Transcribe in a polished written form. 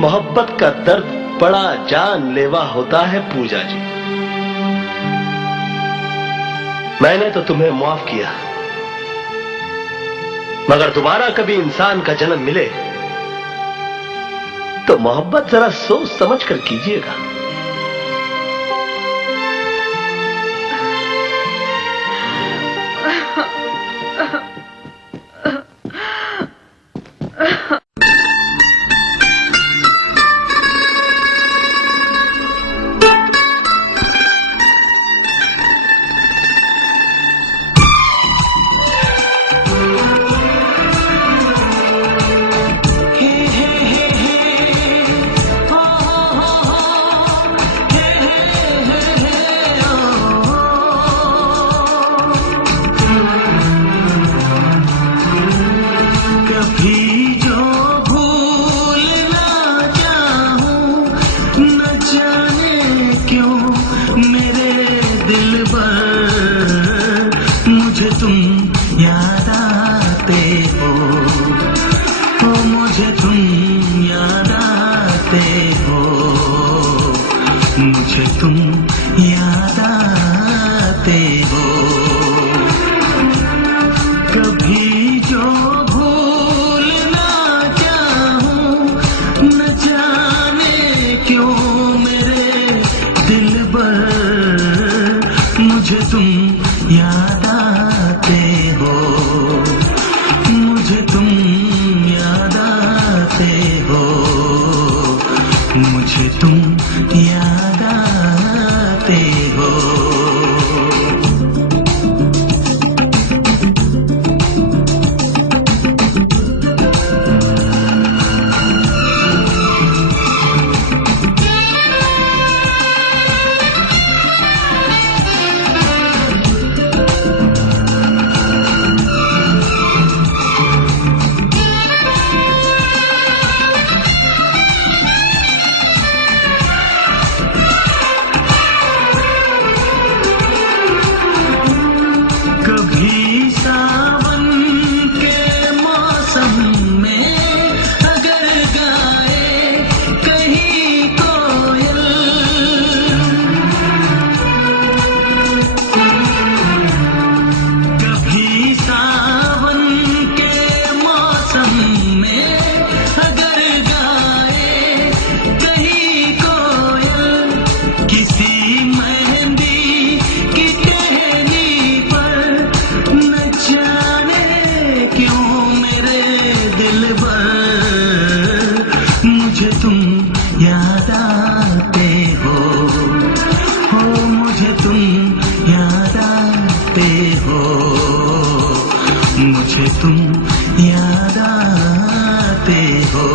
मोहब्बत का दर्द बड़ा जानलेवा होता है पूजा जी। मैंने तो तुम्हें माफ किया, मगर दोबारा कभी इंसान का जन्म मिले तो मोहब्बत जरा सोच समझ कर कीजिएगा। मुझे तुम याद आते हो, कभी जो भूल ना चाहूं, न जाने क्यों मेरे दिलबर, मुझे तुम याद आते हो, मुझे तुम याद आते हो, मुझे तुम याद आते हो। कभी सावन के मौसम में अगर गाए कहीं कोयल, कभी सावन के मौसम में अगर गाए कहीं कोयल, किसी मेहंदी की टहनी पर न जाने क्यों मेरे दिलबर, मुझे तुम याद आते हो, मुझे तुम याद आते हो, मुझे तुम याद आते हो।